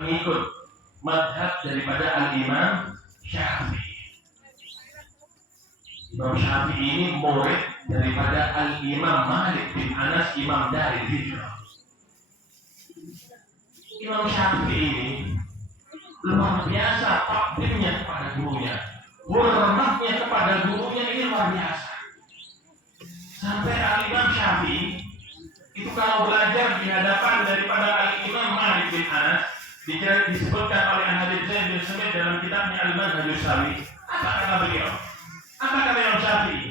mengikut madhab daripada Al-Imam Syafi'i. Imam Syafi'i ini murid daripada Al-Imam Malik bin Anas, Imam dari Hijrah. Imam Syafi'i ini luar biasa takdirnya kepada gurunya, hormatnya kepada gurunya ini luar biasa. Sampai Al-Imam Syafi'i itu kalau belajar di hadapan daripada Al-Imam Malik bin Anas, disebutkan oleh Al-Habib Zain bin Sumit dalam kitabnya Al-Manhajus Sawi. Apa kata beliau? Apa kata Imam Syafi'i?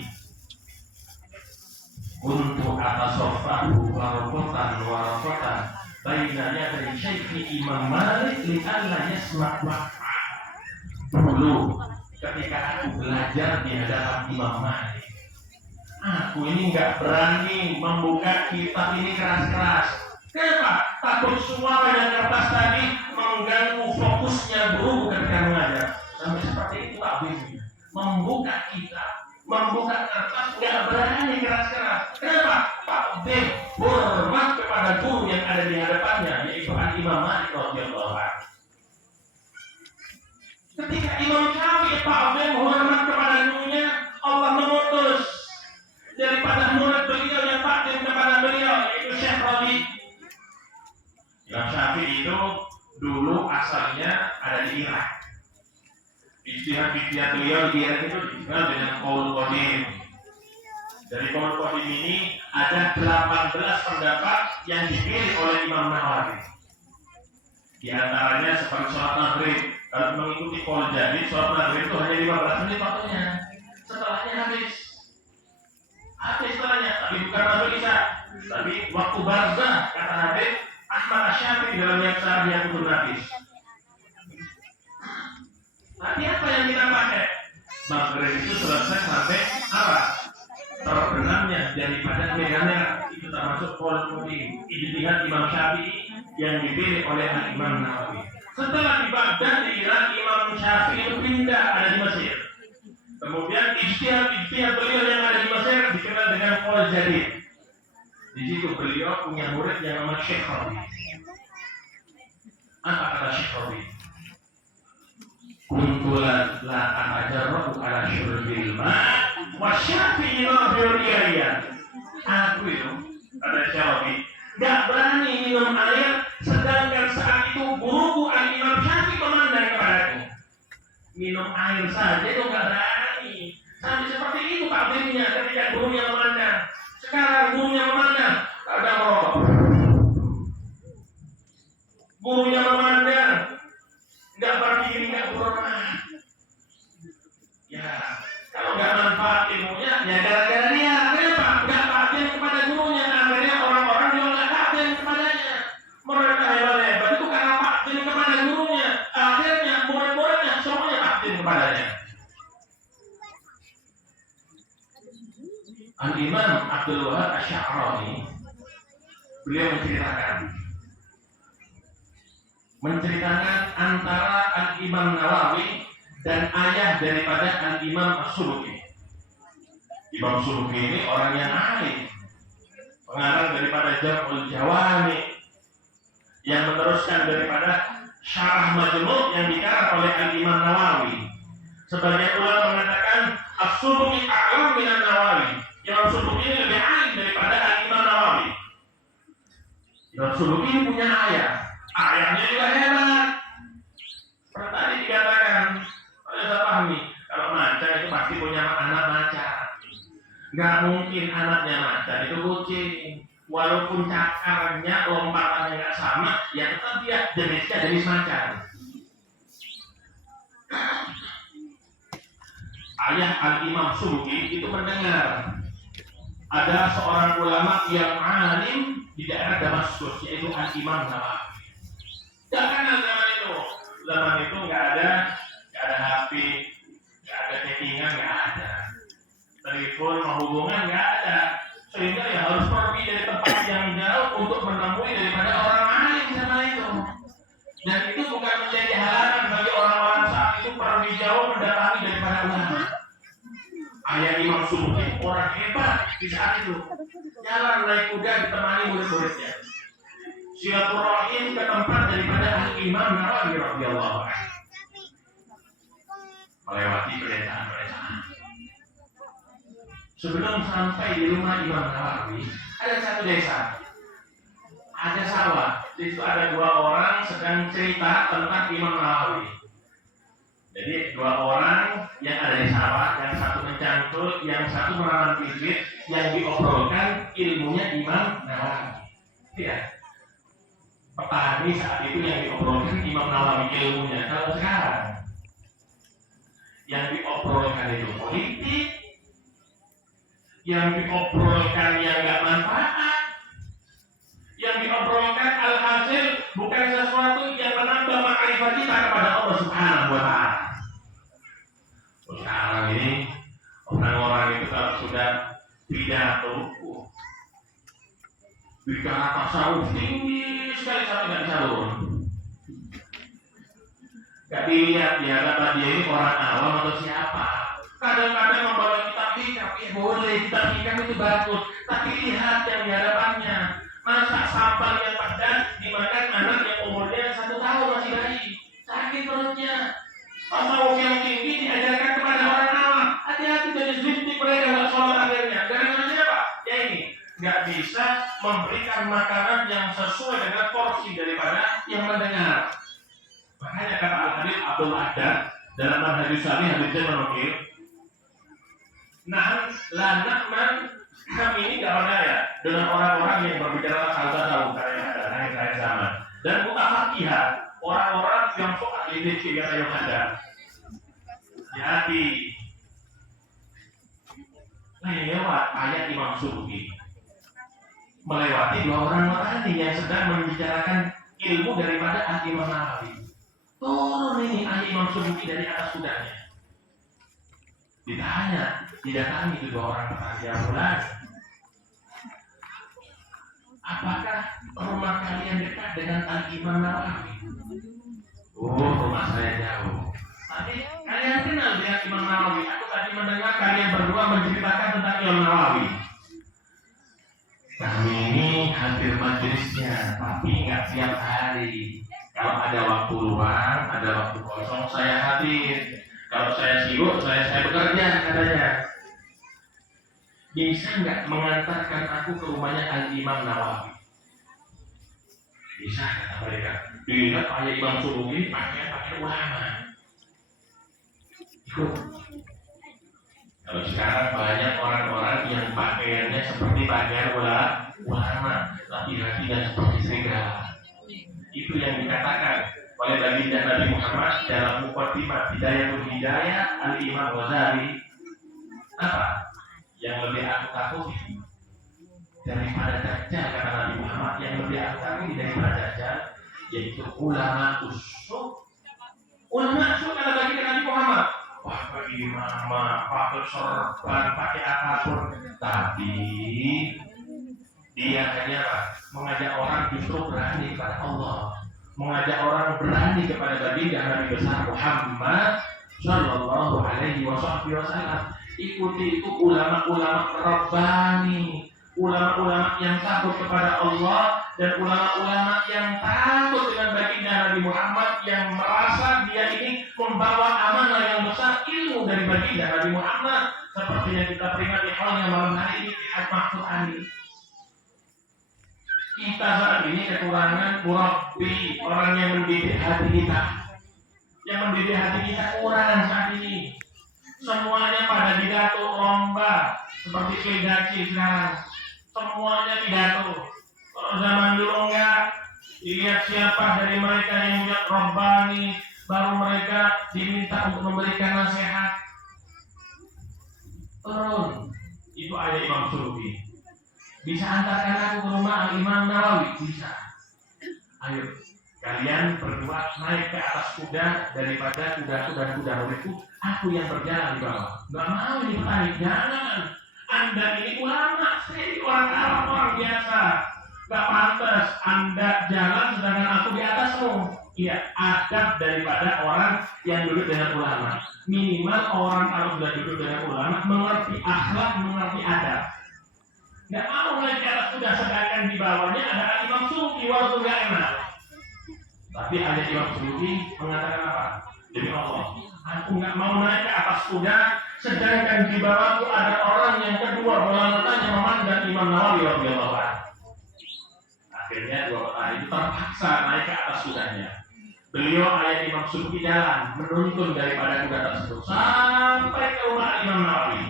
Untuk atasoffahu warokotan bainanya dari Syaikhi Imam Malik li'alla yasma' waqfa. Dulu ketika aku belajar di hadapan Imam Malik, aku ini nggak berani membuka kitab ini keras-keras. Kenapa? Takut semua yang kertas tadi mengganggu fokusnya guru ketika mengajar. Sampai seperti itu takdirnya. Membuka kitab, membuka kertas nggak berani keras-keras. Kenapa? Takdir hormat kepada guru yang ada di hadapannya, yaitu Imam Malik radhiyallahu anhu. Ketika Imam Syafi'i takdir hormat kepada gurunya, Allah mengutus daripada murid beliau yang takdir kepada beliau, yaitu Syekh Rabi. Imam Syafi'i itu dulu asalnya ada di Irak. Ijtihad beliau di Irak itu dikenal dengan Qaul Qadim. Dari Qaul Qadim ini ada 18 pendapat yang dipilih oleh Imam Nawawi. Di antaranya seperti sholat maghrib. Kalau mengikuti Qaul Jadid, sholat maghrib itu hanya 15 menit waktunya. Setelahnya habis setelahnya, tapi bukan waktu isya, tapi waktu barzah, kata Habib Ahmad Asy-Syafi'i dalam yang sahih yang kudu nafis. Tapi apa yang kita pakai? Maghrib itu selesai sampai apa? Terbenamnya daripada medannya, itu termasuk Qaul Qadim, ijtihad Imam Syafi'i yang dipilih oleh Imam Nawawi. Setelah di Baghdad di Irak, Imam Syafi'i itu pindah ada di Mesir. Kemudian ijtihad beliau yang ada di Mesir dikenal dengan Qaul Jadid. Di situ beliau punya murid yang namanya Syekh Rabi. Apa kata Syekh Rabi? Kuntulan la ajarru ala syurbil ma wa Syafi'i radhiyallahu. Aku itu kata Syekh Rabi enggak berani minum air, sedangkan saat itu guruku Al-Imam Syafi'i memandang kepadaku. Minum air saja itu enggak berani. Sampai seperti itu takdirnya ketika gurunya memandang. Sekarang gurunya memandang, ada merokok. Gurunya memandang, nggak berdiri, nggak berhormat. Ya, kalau nggak manfaat ilmunya, ya gara-gara dia. Kenapa? Nggak takdir kepada gurunya. Akhirnya orang-orang juga nggak takdir kepadanya. Mereka hebat-hebat itu karena takdir kepada gurunya. Akhirnya murid-muridnya semuanya takdir kepadanya. Al-Imam Abdul Wahab Asy-Sya'rani beliau menceritakan antara Al-Imam Nawawi dan ayah daripada Al-Imam As-Suluki. Imam Suluki ini orang yang alim, pengarang daripada Jam'ul Jawami, yang meneruskan daripada Syarah Majmu' yang dikarang oleh Al-Imam Nawawi. Sebagian ulama mengatakan As-Suluki a'lam minan Nawawi. Imam Suluki ini lebih alim daripada Al-Imam Nawawi. Imam Suluki ini punya ayah. Ayahnya juga hebat. Seperti tadi dikatakan, kalau saya pahami, kalau macan itu pasti punya anak macan. Gak mungkin anaknya macan itu kucing. Walaupun cakarnya, lompatannya gak sama, ya tetap dia jenisnya jenis macan. Ayah Al-Imam Suluki itu mendengar ada seorang ulama yang alim di daerah Damaskus, yaitu Al-Imam Nawawi. Gak kenal zaman itu nggak ada HP, nggak ada chattingan, nggak ada telepon, hubungan nggak ada, sehingga ya harus pergi dari tempat yang jauh untuk menemui daripada orang alim sama itu. Dan itu bukan menjadi halangan bagi orang-orang saat itu pergi jauh mendatangi daripada ulama. Ayah Imam Suluki orang hebat di saat itu, jalan naik kuda ditemani murid-muridnya. silaturahim ke tempat daripada Al-Imam Nawawi radhiyallahu anhu. Melewati pedesaan-pedesaan. Sebelum sampai di rumah Imam Nawawi, ada satu desa, ada sawah. Di situ ada dua orang sedang cerita tentang Imam Nawawi. Jadi dua orang yang ada di sawah, yang satu mencangkul, yang satu menanam bibit, yang diobrolkan ilmunya Imam Nawawi. Ya, petani saat itu yang diobrolkan Imam Nawawi ilmunya. Kalau sekarang yang diobrolkan itu politik, yang diobrolkan yang nggak manfaat, yang diobrolkan alhasil bukan sesuatu yang menambah makrifat kita kepada Allah Subhanahu wa Ta'ala. Sekarang ini orang-orang itu kalau sudah pidato bicara tasawuf tinggi sekali sampai nggak bisa turun. Gak dilihat ya kata dia ini orang awam atau siapa. Kadang-kadang membawa kitab hikam, boleh kitab hikam itu bagus, tapi lihat yang di hadapannya. Masa sampah yang padat dimakan anak yang umurnya 1 tahun masih bayi, sakit perutnya. Tasawuf yang tinggi diajarkan kepada orang awam. Hati-hati dari zikir mereka nggak sholat akhirnya. Gara-gara siapa? Ya ini nggak bisa memberikan makanan yang sesuai dengan porsi daripada yang mendengar. Makanya kata Al-Habib Abdul Adad dalam Manhajus Salih hadisnya menukil, nah lanakman kami ini gak berdaya dengan orang-orang yang berbicara tasawuf karena ada akhir zaman dan mutafaqihah, orang-orang yang sok ahli fikih yang ada. Jadi lewat ayat Imam Subuki, melewati dua orang tadi yang sedang membicarakan ilmu daripada Imam Nawawi. Turun ini ayat Imam Subuki dari atas kudanya. Ditanya, didatangi itu dua orang petani bulan. Apakah rumah kalian dekat dengan Imam Nawawi? Oh, rumah saya jauh. Tapi kalian kenal dengan Imam Nawawi? Aku tadi mendengar kalian berdua menceritakan tentang Imam Nawawi. Kami ini hampir majelisnya, tapi nggak tiap hari. Kalau ada waktu luang, ada waktu kosong, saya hadir. Kalau saya sibuk, saya bekerja katanya. Bisa nggak mengantarkan aku ke rumahnya Al-Imam Nawawi? Bisa kata mereka. Dilihat ayat Imam Subuki pakai ulama. Ikut. Kalau sekarang banyak orang-orang yang pakaiannya seperti pakaian ulama, tapi hatinya seperti serigala. Itu yang dikatakan oleh baginda Nabi Muhammad dalam Muqaddimah Hidayatul Hidayah Al-Imam Ghazali. Apa? Yang lebih aku takuti daripada Dajjal, kata Nabi Muhammad, yang lebih aku takuti daripada Dajjal yaitu ulama usuk. Ulama usuk kata baginda Nabi Muhammad, pakai imamah, pakai sorban, pakai apapun, tapi dia hanya mengajak orang justru berani kepada Allah, mengajak orang berani kepada baginda Nabi besar Muhammad Sallallahu Alaihi Wasallam. Ikuti itu ulama-ulama Rabbani, ulama-ulama yang takut kepada Allah, dan ulama-ulama yang takut dengan baginda Nabi Muhammad, yang merasa dia ini membawa amanah yang besar, ilmu dari baginda Nabi Muhammad, seperti yang kita peringati halnya malam hari ini di Mahfud Ali. Kita saat ini kekurangan murabbi, orang yang mendidik hati kita. Yang mendidik hati kita kurang saat ini. Semuanya pada pidato lomba seperti Kedaci sekarang. Semuanya pidato. Kalau zaman dulu enggak, dilihat siapa dari mereka yang punya Rabbani, baru mereka diminta untuk memberikan nasihat. Turun. Itu ayat Imam Subuki. Bisa antarkan aku ke rumah Al-Imam Nawawi? Bisa. Ayo, kalian berdua naik ke atas kuda daripada kudaku dan kuda muridku. Aku yang berjalan di bawah. Gak mau ini petani, jangan. Anda ini ulama, saya orang awam, orang biasa. Gak pantas Anda jalan sedangkan aku di atasmu. Iya, adab daripada orang yang duduk dengan ulama. Minimal orang kalau sudah duduk dengan ulama mengerti akhlak, mengerti adab. nggak mau naik ke atas kuda, sedangkan di bawahnya ada Imam Suyuti walaupun nggak enak. Tapi ada Imam Suyuti mengatakan apa? Demi Allah, aku nggak mau naik ke atas kuda, sedangkan di bawahku ada orang yang kedua bola matanya memandang Imam Nawawi radhiyallahu anhu. Akhirnya dua orang itu terpaksa naik ke atas kudanya. Beliau ayat Imam Suyuti jalan menuntun daripada kuda tersebut sampai ke rumah Imam Nawawi.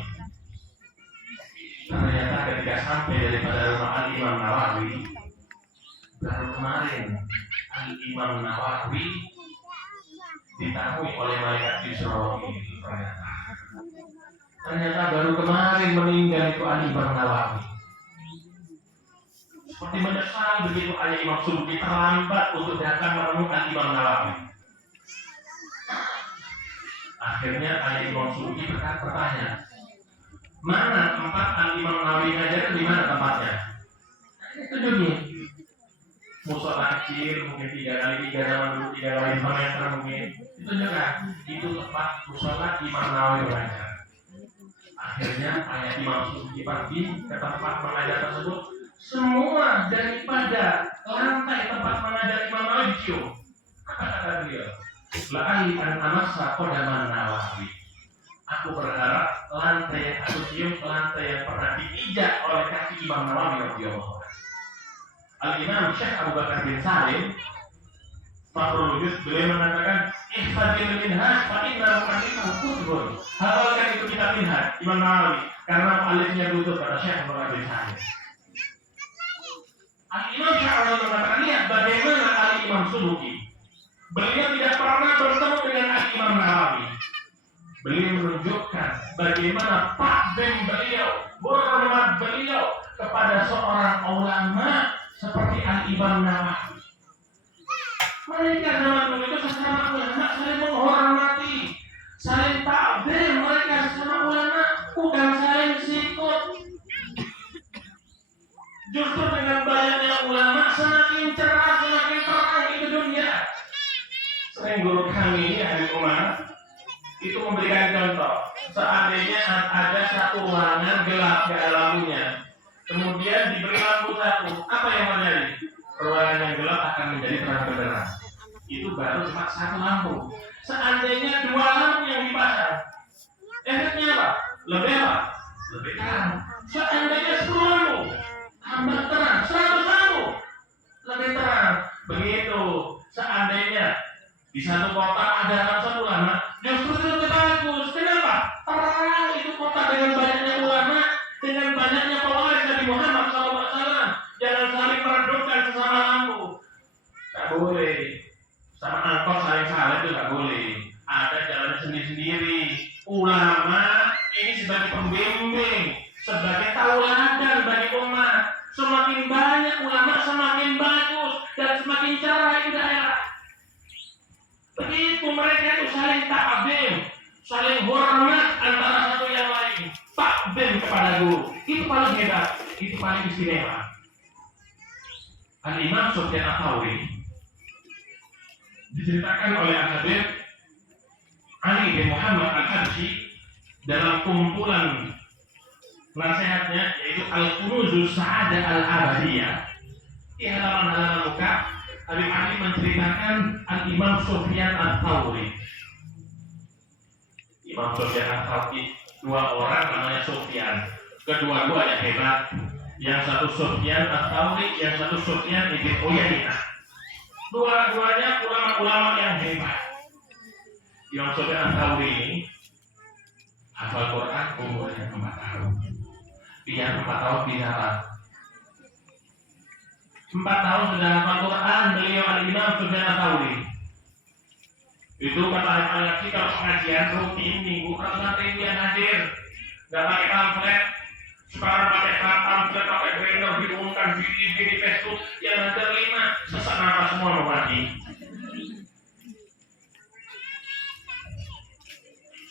Ternyata ketika sampai daripada rumah Imam Nawawi, baru kemarin Imam Nawawi ditemui oleh malaikat Israil. Ternyata baru kemarin meninggal itu Imam Nawawi. Seperti menyesal begitu ayah Imam Suyuti terlambat untuk datang menemukan Imam Nawawi. Akhirnya ayah Imam Suyuti bertanya, mana tempat Imam Nawawi ngajar, di mana tempatnya? Tunjukin. Musola kecil, mungkin 3x3 zaman dulu, 3x5 meter mungkin. Ditunjukkan, itu tempat musola Imam Nawawi mengajar. Akhirnya ayah Imam Suyuti pergi ke tempat mengajar tersebut. Semua daripada lantai tempat mengajar Imam Nawawi cium. Apa kata beliau? La'ali an amassa qadaman Nawawi. Aku berharap lantai yang aku cium lantai yang pernah diinjak oleh kaki Imam Nawawi radhiyallahu anhu. Al-Imam Syekh Abu Bakar bin Salim Fakhrul Wujud beliau mengatakan ihfadil minhaj fa inna mu'allifahu kutubun. Hafalkan itu kitab minhaj Imam Nawawi karena mu'allifnya butuh pada Syekh Abu Bakar bin Salim. Al-Imam Sya'rawi mengatakan lihat bagaimana Al-Imam Suyuti. Beliau tidak pernah bertemu dengan Al-Imam Nawawi. Beliau menunjukkan bagaimana takzim beliau, hormat beliau kepada seorang ulama seperti Al-Imam Nawawi. Mereka zaman dulu itu sesama ulama saling menghormati, saling takzim mereka sesama ulama, bukan saling sikut. Justru dengan banyaknya ulama semakin cerah, semakin terang itu dunia. Sering guru kami ini ahli Umar itu memberikan contoh. Seandainya ada satu ruangan gelap di lampunya, kemudian diberi lampu satu, apa yang terjadi? Ruangan yang gelap akan menjadi terang benderang. Itu baru cuma satu lampu. Seandainya dua lampu yang dipasang, efeknya apa? Lebih terang. Seandainya 10 lampu, tambah terang. 100 lampu, lebih terang. Begitu. Seandainya di satu kota ada ratusan ulama, justru itu lebih bagus. Kenapa? Terang itu kota dengan banyaknya ulama, dengan banyaknya pewaris Nabi Muhammad SAW. Jangan saling meredupkan sesama lampu. Tak boleh. Sama angkot saling itu tak boleh. Ada jalan sendiri-sendiri. Ulama ini sebagai pembimbing, sebagai tauladan bagi umat. Semakin banyak ulama, semakin bagus dan semakin cerah itu daerah. Begitu mereka itu saling takzim, saling hormat antara satu yang lain. Takzim kepada guru. Itu paling hebat, itu paling istimewa. Al-Imam Sufyan Ats-Tsauri diceritakan oleh Al-Habib Ali bin Muhammad Al-Habsyi dalam kumpulan nasihatnya yaitu Al-Kunuzus Sa'adah Al-Abadiyah. Di halaman-halaman muka Habib Ali menceritakan Al-Imam Sufyan Ats-Tsauri. Imam Sufyan Ats-Tsauri, dua orang namanya Sufyan, kedua-duanya hebat. Yang satu Sufyan Ats-Tsauri, yang satu Sufyan ibn Uyainah. Dua-duanya ulama-ulama yang hebat. Imam Sufyan Ats-Tsauri ini hafal Quran umurnya 4 tahun. Dia 4 tahun bicara. 4 tahun sudah hafal Quran beliau Al-Imam Sufyan Ats-Tsauri. Itu kata Al-Laki kalau pengajian rutin minggu ratusan ribu yang hadir. Gak pakai pamflet. Sekarang pakai pamflet, pakai banner, diumumkan di Facebook yang hadir 5 sesak nafas semua mau mati.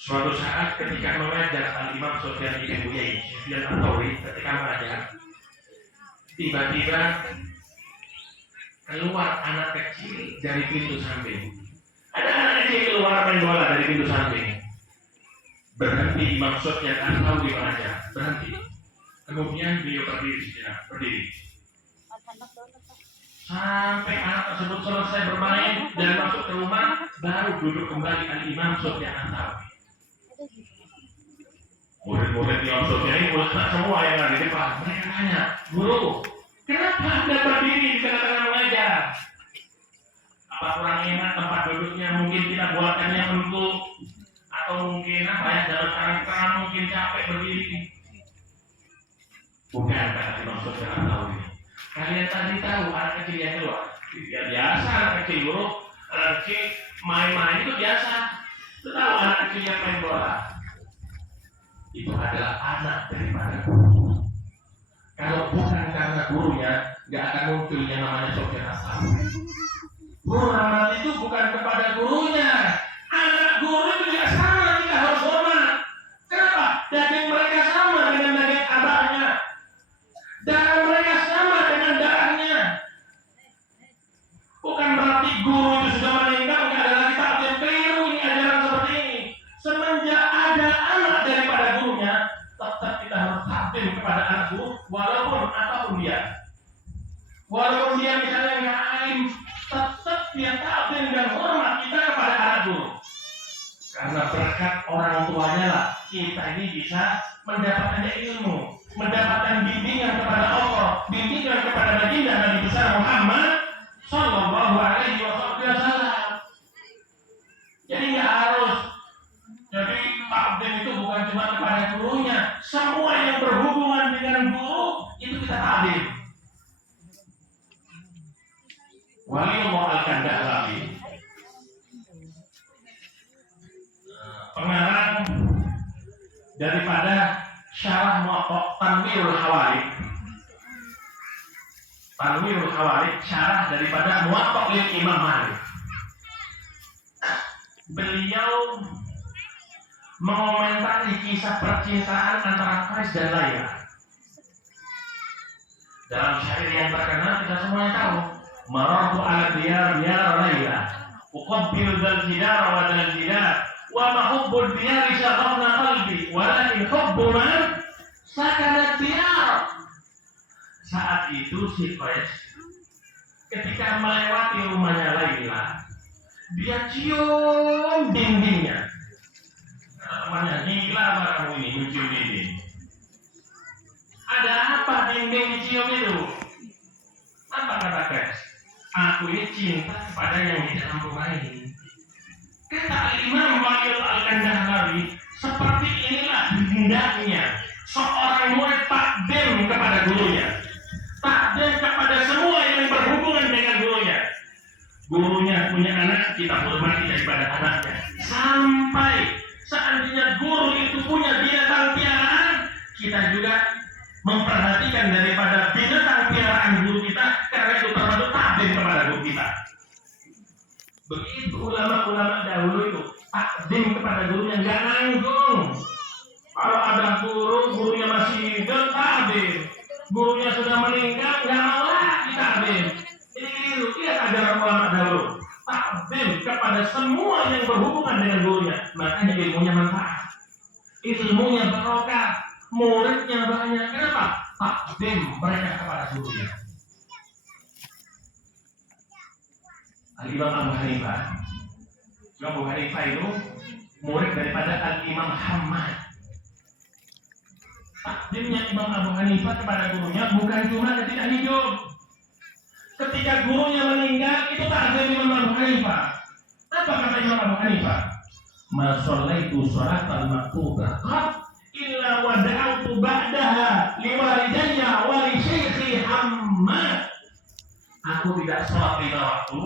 Suatu saat ketika mengajar Al-Imam Sufyan ibn Uyainah, Sufyan Ats-Tsauri ketika mengajar, tiba-tiba keluar anak kecil dari pintu samping. Ada anak kecil keluar main bola dari pintu samping. Berhenti Imam Sufyan Ats-Tsauri mengajar, berhenti. Kemudian beliau berdiri sejenak, berdiri. Sampai anak tersebut selesai bermain dan masuk ke rumah, baru duduk kembali Al-Imam Sufyan Ats-Tsauri. Murid-murid Imam Sufyan ini ulama semua yang ada di depan. Mereka tanya, guru, kenapa Anda berdiri di tengah-tengah mengajar? Apa kurang enak tempat duduknya? Mungkin kita buatannya empuk, atau mungkin apa ya, dalam sekarang mungkin capek berdiri. Bukan, kata Imam Sufyan Ats-Tsauri. Kalian tadi tahu anak kecil yang keluar? Ya biasa, anak kecil guru, anak kecil main-main itu biasa. Itu tahu anak kecil yang main bola. Itu adalah anak daripada guru. Kalau bukan karena gurunya, nggak akan muncul yang namanya Sufyan Ats-Tsauri. Hormat itu bukan kepada gurunya. Anak guru itu juga sama, kita harus hormat. Kenapa? Daging mereka sama dengan daging abahnya. Darah mereka sama dengan darahnya. Bukan berarti guru itu sudah meninggal, nggak ada lagi takdir. Keliru ini ajaran seperti ini. Semenjak ada anak daripada gurunya, tetap kita harus takdir kepada anak guru, walaupun apapun dia. Walaupun dia misalnya nggak alim, tetap dia takdir dan hormat kita kepada anak guru. Karena berkat orang tuanya lah kita ini bisa mendapatkan ilmu, mendapatkan bimbingan kepada Allah, bimbingan kepada baginda Nabi besar Muhammad Sallallahu Alaihi Wasallam. Jadi nggak harus. Jadi takdir itu bukan cuma kepada gurunya, semua yang berhubungan dengan guru itu kita takdir. Waliullah Al-Kandahlawi, pengarang daripada Syarah Muwatta Tanwirul Hawadits. Tanwirul Hawadits, syarah daripada Muwatta lil Imam Malik. Beliau mengomentari kisah percintaan antara Faris dan Laila. Dalam syair yang terkenal kita semuanya tahu, marartu ala diyar Laila, uqabbilu dzal jidar wa dzal jidar, wa ma hubbud diyar syaghabna qalbi, walakin hubbu man sakana diyar. Saat itu si Faris ketika melewati rumahnya Laila, dia cium dindingnya. Temannya, gila kamu ini mencium dinding. Ada apa dinding dicium itu? Apa kata Faris? Aku ini cinta kepada yang di dalam rumah ini. Kata Imam Al-Kandahlawi, seperti inilah hendaknya seorang murid takdim kepada gurunya, takdim kepada semua yang berhubungan dengan gurunya. Gurunya punya anak, kita hormati daripada anaknya. Sampai seandainya guru itu punya binatang piaraan, kita juga memperhatikan daripada binatang piaraan guru kita, karena itu termasuk takdim kepada guru kita. Begitu ulama-ulama dahulu itu takdim kepada gurunya, nggak nanggung. Kalau ada gurunya masih hidup, takdim. Gurunya sudah meninggal, nggak mau lagi takdim. Ini lihat ajaran ulama dahulu, takdim kepada semua yang berhubungan dengan gurunya. Makanya ilmunya manfaat, ilmunya barokah, muridnya banyak. Kenapa? Takdim mereka kepada gurunya. Al-Imam Abu Hanifah. Abu Hanifah itu murid daripada Al-Imam Hammad. Takdimnya Imam Abu Hanifah kepada gurunya bukan cuma ketika hidup. Ketika gurunya meninggal, itu takdim Imam Abu Hanifah. Apa kata Imam Abu Hanifah? Ma shallaitu sholatan maktubah qat illa wada'tu ba'daha liwalidayya wa li syaikhi Hammad. Aku tidak sholat 5 waktu,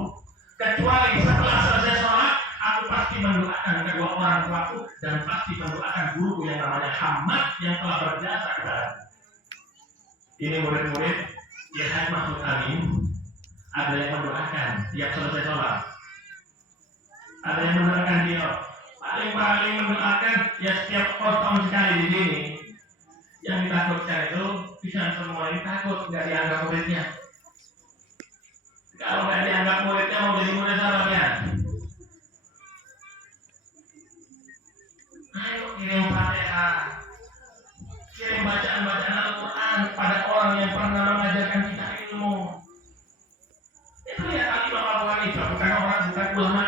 kecuali setelah selesai sholat, aku pasti mendoakan kedua orang tuaku dan pasti mendoakan guruku yang namanya Hammad yang telah berjasa kepada. Ini murid-murid Syekh Mahmud Amin, ada yang mendoakan tiap selesai sholat, ada yang mendoakan dia paling mendoakan ya setiap potong sekali di sini. Yang ditakutkan itu bisa semua ini takut nggak dianggap muridnya. Kalau nggak dianggap muridnya, mau jadi murid sama ya? Ayo kirim Fatihah,